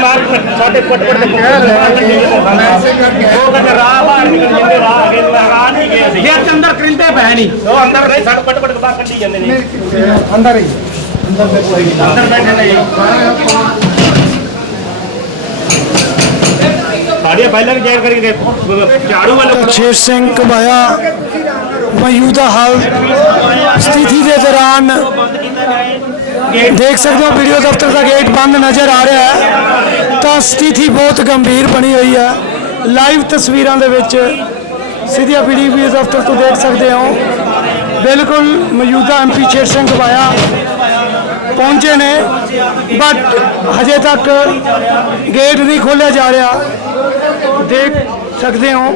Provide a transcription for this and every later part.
ਪਟ ਪਟ ਦੇ ਉਹ ਕਹਿੰਦੇ ਰਾਹ ਬਾਹਰ ਨਿਕਲ ਜਾਂਦੇ ਰਾਹ ਅੱਗੇ ਰਾਹ ਨਹੀਂ ਗਏ ਅਸੀਂ ਗੇਟ ਅੰਦਰ ਕਰਿੰਦੇ ਪੈ ਨਹੀਂ ਉਹ ਅੰਦਰ ਨਹੀਂ ਸੜ ਪਟ ਪਟ ਬਾਹਰ ਕੱਢੀ ਜਾਂਦੇ ਨੇ। ਅੰਦਰ ਹੀ। ਅੰਦਰ ਬੈਠੇ ਨੇ ਸਾਡੀਆਂ ਪਹਿਲਾਂ ਵੀ ਜੈਨ ਕਰਕੇ ਝਾੜੂ ਵਾਲੇ। ਸ਼ੇਰ ਸਿੰਘ ਕਬਾਇਆ ਮੌਜੂਦਾ ਹਾਲ ਸਥਿਤੀ ਦੇ ਦੌਰਾਨ ਦੇਖ ਸਕਦੇ ਹੋ, ਵੀਡੀਓ ਦਫ਼ਤਰ ਦਾ ਗੇਟ ਬੰਦ ਨਜ਼ਰ ਆ ਰਿਹਾ ਹੈ। ਤਾਂ ਸਥਿਤੀ ਬਹੁਤ ਗੰਭੀਰ ਬਣੀ ਹੋਈ ਹੈ। ਲਾਈਵ ਤਸਵੀਰਾਂ ਦੇ ਵਿੱਚ ਸਿੱਧੀਆਂ ਵੀਡੀਓ ਦਫ਼ਤਰ ਤੋਂ ਦੇਖ ਸਕਦੇ ਹੋ। ਬਿਲਕੁਲ ਮੌਜੂਦਾ ਐਮਪੀ ਸ਼ੇਰ ਸਿੰਘ ਗਵਾਇਆ ਪਹੁੰਚੇ ਨੇ ਬਟ ਹਜੇ ਤੱਕ ਗੇਟ ਨਹੀਂ ਖੋਲ੍ਹਿਆ ਜਾ ਰਿਹਾ। ਦੇਖ ਸਕਦੇ ਹੋ।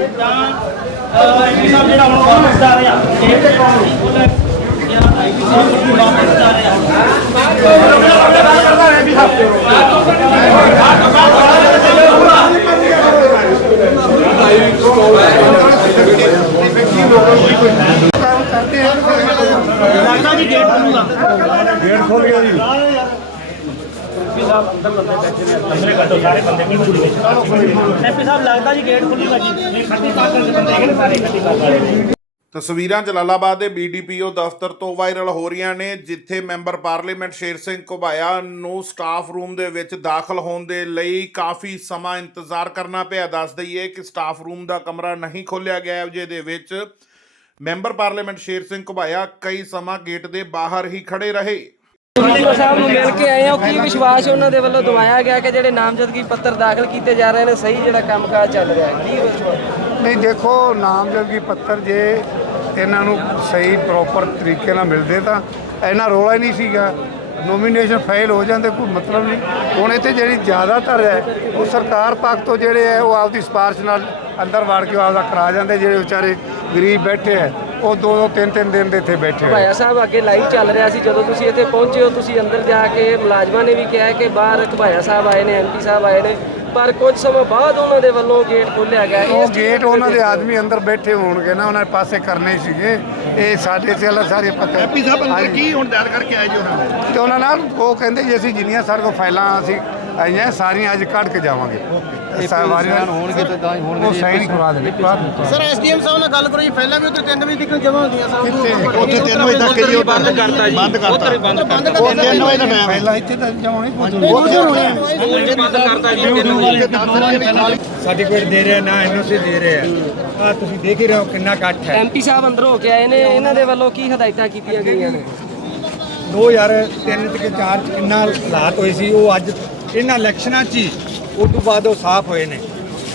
ਜਿਹੜਾ ਹੁਣ ਵਾਪਸ ਜਾ ਰਿਹਾ ਇਹ ਤੇ ਕੌਣ ਲੱਗਦਾ ਜੀ ਗੇਟ ਖੁੱਲੂਗਾ ਗੇਟ ਖੁੱਲ ਗਿਆ ਜੀ। ਅੰਦਰੇ ਕੱਢੋ ਸਾਰੇ ਬੰਦੇ ਕੀ ਖੁੱਲ ਗਏ ਐਪੀ ਸਾਹਿਬ ਲੱਗਦਾ ਜੀ ਗੇਟ ਖੁੱਲੂਗਾ ਜੀ। ਖੱਟੀ ਪਾਕਰ ਦੇ ਬੰਦੇ ਹੈਗੇ ਨੇ ਸਾਰੇ ਖੱਟੀ ਪਾਕਰ ਵਾਲੇ ਤਸਵੀਰਾਂ ਜਲਾਲਾਬਾਦ ਦੇ ਬੀਡੀਪੀਓ ਦਫ਼ਤਰ ਤੋਂ ਵਾਇਰਲ ਹੋ ਰਹੀਆਂ ਨੇ ਜਿੱਥੇ ਮੈਂਬਰ ਪਾਰਲੀਮੈਂਟ ਸ਼ੇਰ ਸਿੰਘ ਘੁਬਾਇਆ ਨੂੰ ਸਟਾਫ ਰੂਮ ਦੇ ਵਿੱਚ ਦਾਖਲ ਹੋਣ ਦੇ ਲਈ ਕਾਫੀ ਸਮਾਂ ਇੰਤਜ਼ਾਰ ਕਰਨਾ ਪਿਆ। ਦੱਸ ਦਈਏ ਕਿ ਸਟਾਫ ਰੂਮ ਦਾ ਕਮਰਾ ਨਹੀਂ ਖੋਲ੍ਹਿਆ ਗਿਆ ਜਿਹਦੇ ਵਿੱਚ ਮੈਂਬਰ ਪਾਰਲੀਮੈਂਟ ਸ਼ੇਰ ਸਿੰਘ ਘੁਬਾਇਆ ਕਈ ਸਮਾਂ ਗੇਟ ਦੇ ਬਾਹਰ ਹੀ ਖੜੇ ਰਹੇ। ਡੀਓ ਸਾਹਿਬ ਨੂੰ ਮਿਲ ਕੇ ਆਏ ਹਾਂ। ਕੀ ਵਿਸ਼ਵਾਸ ਉਹਨਾਂ ਦੇ ਵੱਲੋਂ ਦਵਾਇਆ ਗਿਆ ਕਿ ਜਿਹੜੇ ਨਾਮਜ਼ਦਗੀ ਪੱਤਰ ਦਾਖਲ ਕੀਤੇ ਜਾ ਰਹੇ ਨੇ, ਸਹੀ ਜਿਹੜਾ ਕੰਮਕਾਜ ਚੱਲ ਰਿਹਾ ਹੈ? ਕੀ ਵਿਸ਼ਵਾਸ? ਨਹੀਂ, ਦੇਖੋ, ਨਾਮਜ਼ਦਗੀ ਪੱਤਰ ਜੇ ਇਹਨਾਂ ਨੂੰ ਸਹੀ ਪ੍ਰੋਪਰ ਤਰੀਕੇ ਨਾਲ ਮਿਲਦੇ ਤਾਂ ਇਹਨਾਂ ਰੋਲਾ ਹੀ ਨਹੀਂ ਸੀਗਾ। ਨੋਮੀਨੇਸ਼ਨ ਫੇਲ ਹੋ ਜਾਂਦੇ, ਕੋਈ ਮਤਲਬ ਨਹੀਂ। ਹੁਣ ਇੱਥੇ ਜਿਹੜੀ ਜ਼ਿਆਦਾਤਰ ਹੈ, ਉਹ ਸਰਕਾਰ ਪੱਖ ਤੋਂ ਜਿਹੜੇ ਹੈ, ਉਹ ਆਪਦੀ ਸਿਫਾਰਿਸ਼ ਨਾਲ ਅੰਦਰ ਵੜ ਕੇ ਆਪਦਾ ਕਰਾ ਜਾਂਦੇ, ਜਿਹੜੇ ਵਿਚਾਰੇ ਗਰੀਬ ਬੈਠੇ ਹੈ। ਉਹ ਦੋ ਦੋ ਤਿੰਨ ਤਿੰਨ ਦਿਨ ਦੇ ਇੱਥੇ ਬੈਠੇ ਹੋਏ। ਭਾਇਆ ਸਾਹਿਬ ਅੱਗੇ ਲਾਈਵ ਚੱਲ ਰਿਹਾ ਸੀ ਜਦੋਂ ਤੁਸੀਂ ਇੱਥੇ ਪਹੁੰਚੇ ਹੋ ਤੁਸੀਂ ਅੰਦਰ ਜਾ ਕੇ ਮੁਲਾਜ਼ਮਾਂ ਨੇ ਵੀ ਕਿਹਾ ਕਿ ਬਾਹਰ ਭਾਇਆ ਸਾਹਿਬ ਆਏ ਨੇ ਐਮਪੀ ਸਾਹਿਬ ਆਏ ਨੇ ਪਰ ਕੁਝ ਸਮਾਂ ਬਾਅਦ ਉਹਨਾਂ ਦੇ ਵੱਲੋਂ ਗੇਟ ਖੋਲ੍ਹਿਆ ਗਿਆ। ਉਹ ਗੇਟ ਨੂੰ ਉਹਨਾਂ ਦੇ ਆਦਮੀ ਅੰਦਰ ਬੈਠੇ ਹੋਣਗੇ ਨਾ ਉਹਨਾਂ ਦੇ ਪਾਸੇ ਕਰਨੇ ਸੀਗੇ। ਇਹ ਸਾਡੇ ਤੇ ਵਾਲਾ ਸਾਰੇ ਪਤਾ ਐਪੀ ਸਾਹਿਬ ਅੰਦਰ ਕੀ ਹੁਣ ਦਾਇਰ ਕਰਕੇ ਆਏ ਜੀ ਉਹਨਾਂ ਤੇ ਉਹਨਾਂ ਨਾਲ ਉਹ ਕਹਿੰਦੇ ਜੀ ਅਸੀਂ ਜਿੰਨੀਆਂ ਸਾਡੇ ਕੋਲ ਫਾਈਲਾਂ ਅਸੀਂ ਆਈਆਂ ਸਾਰੀਆਂ ਅੱਜ ਕੱਢ ਕੇ ਜਾਵਾਂਗੇ। ਸਾਰੀਆਂ ਹੋਣਗੇ ਤਾਂ ਤਾਂ ਹੋਣਗੇ ਉਹ ਸਾਈਨ ਕਰਵਾ ਦੇਣੇ ਕਰਵਾ ਦੇਣੇ ਸਰ ਐਸਡੀਐਮ ਸਾਹਿਬ ਨਾਲ ਗੱਲ ਕਰੋ ਜੀ ਪਹਿਲਾਂ ਵੀ ਉੱਥੇ 3 ਵਜੇ ਤੱਕ ਜਮਾ ਹੁੰਦੀਆਂ ਸਰ ਉੱਥੇ 3 ਵਜੇ ਤੱਕ ਜੀ ਬੰਦ ਕਰਤਾ ਜੀ। ਬੰਦ ਕਰਤਾ। ਬੰਦ ਬੰਦ ਉਹ 3 ਵਜੇ ਦਾ ਟਾਈਮ ਫਾਈਲਾਂ ਇੱਥੇ ਤਾਂ ਜਮਾਉਣੀ ਸਰਟੀਫਿਕੇਟ ਦੇ ਰਿਹਾ ਨਾ ਐਨਓਸੀ ਦੇ ਰਿਹਾ। ਆ ਤੁਸੀਂ ਦੇਖ ਹੀ ਰਹੇ ਹੋ ਕਿੰਨਾ ਇਕੱਠ ਹੈ। ਐਮਪੀ ਸਾਹਿਬ ਅੰਦਰ ਹੋ ਕੇ ਆਏ ਨੇ ਇਹਨਾਂ ਦੇ ਵੱਲੋਂ ਕੀ ਹਦਾਇਤਾਂ ਕੀਤੀਆਂ ਗਈਆਂ ਨੇ? 2003 ਤੇ 4 ਚ ਕਿੰਨਾ ਹਾਲਾਤ ਹੋਏ ਸੀ ਉਹ ਅੱਜ ਇਹਨਾਂ ਇਲੈਕਸ਼ਨਾਂ 'ਚ ਹੀ ਉਸ ਤੋਂ ਬਾਅਦ ਉਹ ਸਾਫ਼ ਹੋਏ ਨੇ।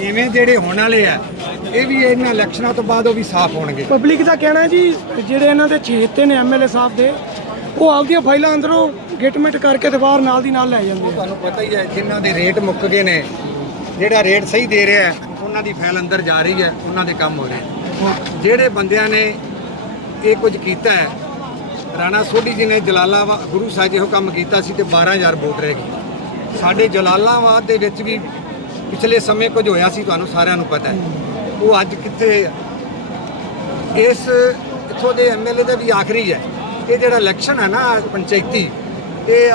ਇਵੇਂ ਜਿਹੜੇ ਹੋਣ ਵਾਲੇ ਆ ਇਹ ਵੀ ਇਹਨਾਂ ਇਲੈਕਸ਼ਨਾਂ ਤੋਂ ਬਾਅਦ ਉਹ ਵੀ ਸਾਫ਼ ਹੋਣਗੇ। ਪਬਲਿਕ ਦਾ ਕਹਿਣਾ ਹੈ ਜੀ ਜਿਹੜੇ ਇਹਨਾਂ ਦੇ ਚਹੇਤੇ ਨੇ ਐਮਐਲਏ ਸਾਹਿਬ ਦੇ ਉਹ ਆਪਦੀਆਂ ਫਾਈਲਾਂ ਅੰਦਰੋਂ ਗਿਟਮਿਟ ਕਰਕੇ ਤੇ ਬਾਹਰ ਨਾਲ ਦੀ ਨਾਲ ਲੈ ਜਾਂਦੇ ਆ। ਤੁਹਾਨੂੰ ਪਤਾ ਹੀ ਹੈ ਜਿਨ੍ਹਾਂ ਦੇ ਰੇਟ ਮੁੱਕ ਗਏ ਨੇ ਜਿਹੜਾ ਰੇਟ ਸਹੀ ਦੇ ਰਿਹਾ ਉਹਨਾਂ ਦੀ ਫਾਈਲ ਅੰਦਰ ਜਾ ਰਹੀ ਹੈ ਉਹਨਾਂ ਦੇ ਕੰਮ ਹੋ ਰਹੇ ਜਿਹੜੇ ਬੰਦਿਆਂ ਨੇ ਇਹ ਕੁਝ ਕੀਤਾ ਹੈ ਰਾਣਾ ਸੋਢੀ ਜੀ ਨੇ ਜਲਾਲਾਬਾਦ ਗੁਰੂ ਸਾਹਿਬ ਇਹੋ ਕੰਮ ਕੀਤਾ ਸੀ ਤੇ 12000 ਵੋਟ ਰਹਿ ਗਈ ਸਾਡੇ ਜਲਾਲਾਬਾਦ ਦੇ ਵਿੱਚ ਵੀ ਪਿਛਲੇ ਸਮੇਂ ਕੁਝ ਹੋਇਆ ਸੀ ਤੁਹਾਨੂੰ ਸਾਰਿਆਂ ਨੂੰ ਪਤਾ ਹੈ। ਉਹ ਅੱਜ ਕਿੱਥੇ? ਇਸ ਇੱਥੋਂ ਦੇ ਐਮਐਲਏ ਦਾ ਵੀ ਆਖਰੀ ਹੈ। ਇਹ ਜਿਹੜਾ ਇਲੈਕਸ਼ਨ ਹੈ ਨਾ ਪੰਚਾਇਤੀ ਇਹ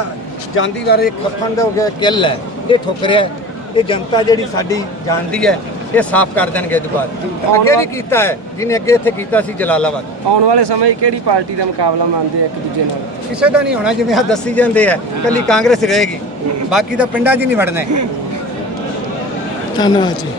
ਜਾਂਦੀ ਵਾਰ ਇੱਕ ਖੱਫਣ ਦਾ ਹੋ ਗਿਆ ਕਿੱਲ ਹੈ। ਇਹ ਠੁਕਰਿਆ। ਇਹ ਜਨਤਾ ਜਿਹੜੀ ਸਾਡੀ ਜਾਣਦੀ ਹੈ ਇਹ ਸਾਫ਼ ਕਰ ਦੇਣਗੇ ਦੁਬਾਰਾ ਅੱਗੇ ਵੀ ਕੀਤਾ ਹੈ ਜਿਹਨੇ ਅੱਗੇ ਇੱਥੇ ਕੀਤਾ ਸੀ ਜਲਾਲਾਬਾਦ। ਆਉਣ ਵਾਲੇ ਸਮੇਂ 'ਚ ਕਿਹੜੀ ਪਾਰਟੀ ਦਾ ਮੁਕਾਬਲਾ ਮੰਨਦੇ ਆ ਇੱਕ ਦੂਜੇ ਨਾਲ? ਕਿਸੇ ਦਾ ਨਹੀਂ ਹੋਣਾ ਜਿਵੇਂ ਆ ਦੱਸੀ ਜਾਂਦੇ ਆ ਕੱਲੀ ਕਾਂਗਰਸ ਰਹੇਗੀ। ਬਾਕੀ ਤਾਂ ਪਿੰਡਾਂ 'ਚ ਹੀ ਨਹੀਂ ਵੜਨਾ। ਧੰਨਵਾਦ ਜੀ।